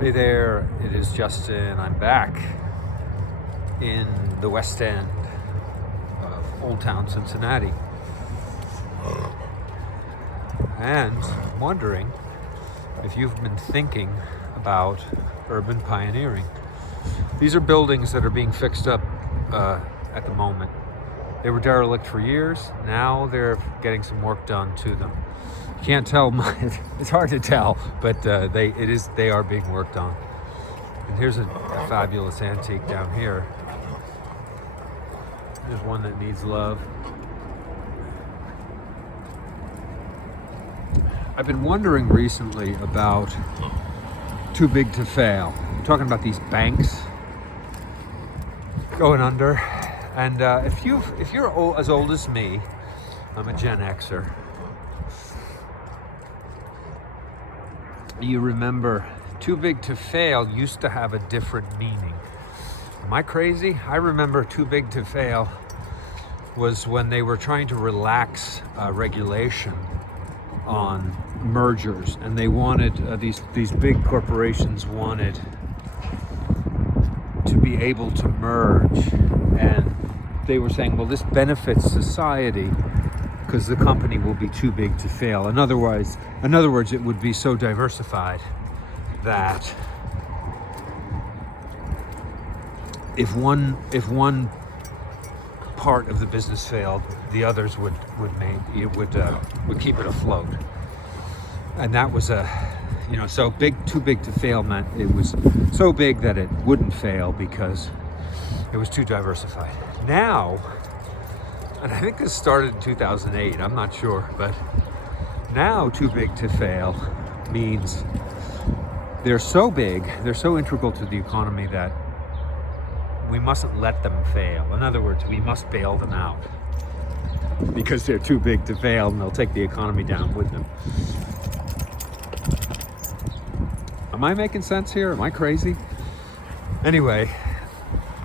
Hey there, it is Justin. I'm back in the West End of Old Town Cincinnati. And I'm wondering if you've been thinking about urban pioneering. These are buildings that are being fixed up at the moment. They were derelict for years. Now they're getting some work done to them. You can't tell, it's hard to tell, but they are being worked on. And here's a fabulous antique down here. There's one that needs love. I've been wondering recently about too big to fail. I'm talking about these banks going under. And if you're as old as me, I'm a Gen Xer. You remember too big to fail used to have a different meaning. Am I crazy? I remember too big to fail was when they were trying to relax regulation on mergers, and they wanted these big corporations wanted to be able to merge, and they were saying, well, this benefits society because the company will be too big to fail. In other words, it would be so diversified that if one part of the business failed, the others would keep it afloat. And that was so too big to fail meant it was so big that it wouldn't fail because it was too diversified. Now, and I think this started in 2008, I'm not sure, but now too big to fail means they're so big, they're so integral to the economy that we mustn't let them fail. In other words, we must bail them out because they're too big to fail and they'll take the economy down with them. Am I making sense here? Am I crazy? Anyway,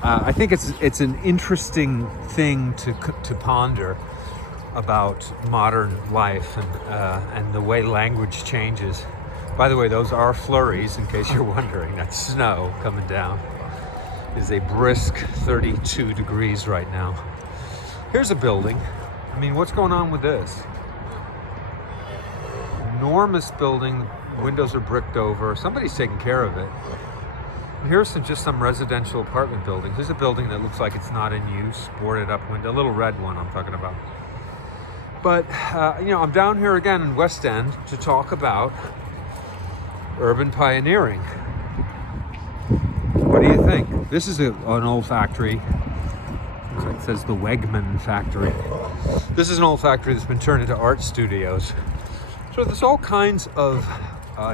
I think it's an interesting thing to ponder about modern life and the way language changes. By the way, those are flurries, in case you're wondering. That's snow coming down. It is a brisk 32 degrees right now. Here's a building. I mean, what's going on with this? Enormous building. Windows are bricked over. Somebody's taking care of it. Here's some residential apartment buildings. There's a building that looks like it's not in use, boarded up window, a little red one I'm talking about. But, I'm down here again in West End to talk about urban pioneering. What do you think? This is an old factory. It says the Wegman factory. This is an old factory that's been turned into art studios. So there's all kinds of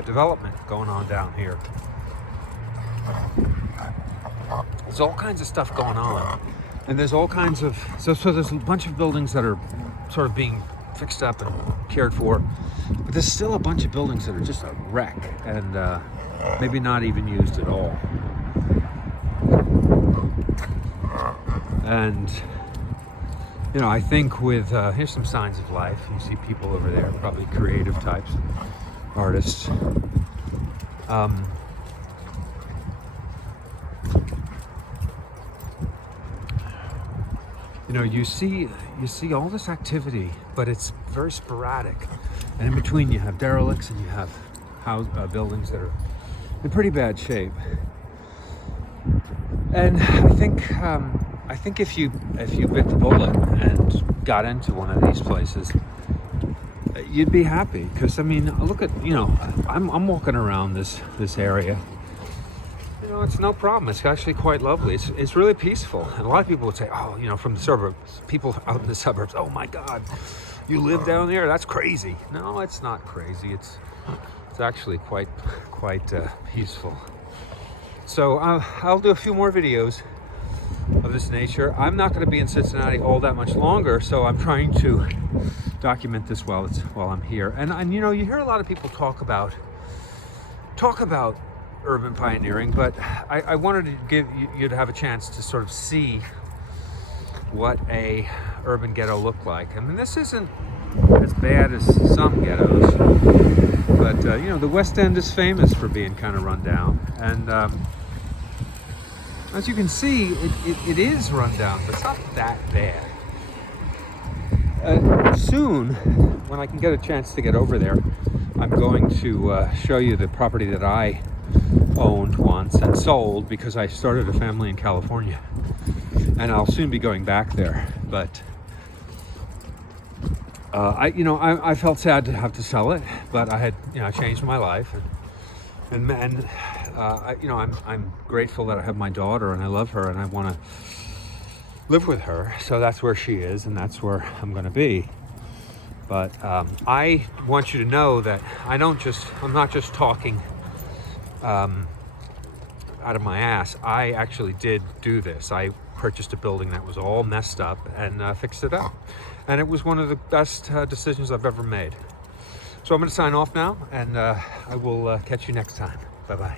development going on down here. There's all kinds of stuff going on, and there's all kinds of so there's a bunch of buildings that are sort of being fixed up and cared for, but there's still a bunch of buildings that are just a wreck and maybe not even used at all. And I think with here's some signs of life. You see people over there, probably creative types, artists. You see all this activity, but it's very sporadic. And in between, you have derelicts and you have buildings that are in pretty bad shape. And I think if you bit the bullet and got into one of these places, you'd be happy. Because look at I'm walking around this area. It's no problem. It's actually quite lovely. It's really peaceful. And a lot of people would say, oh, from the suburbs, people out in the suburbs, oh my God, you live down there? That's crazy. No, it's not crazy. It's actually quite peaceful. So I'll do a few more videos of this nature. I'm not going to be in Cincinnati all that much longer, so I'm trying to document this while I'm here. And you hear a lot of people talk about urban pioneering, but I wanted to give you to have a chance to sort of see what a urban ghetto looked like. This isn't as bad as some ghettos. But you know, the West End is famous for being kind of run down, and as you can see, it is run down, but it's not that bad. Soon, when I can get a chance to get over there, I'm going to show you the property that I owned once and sold because I started a family in California, and I'll soon be going back there. But I felt sad to have to sell it, but I had changed my life, and I'm grateful that I have my daughter and I love her and I want to live with her. So that's where she is, and that's where I'm going to be. But I want you to know that I'm not just talking out of my ass. I actually did do this. I purchased a building that was all messed up and fixed it up. And it was one of the best decisions I've ever made. So I'm going to sign off now, and I will catch you next time. Bye-bye.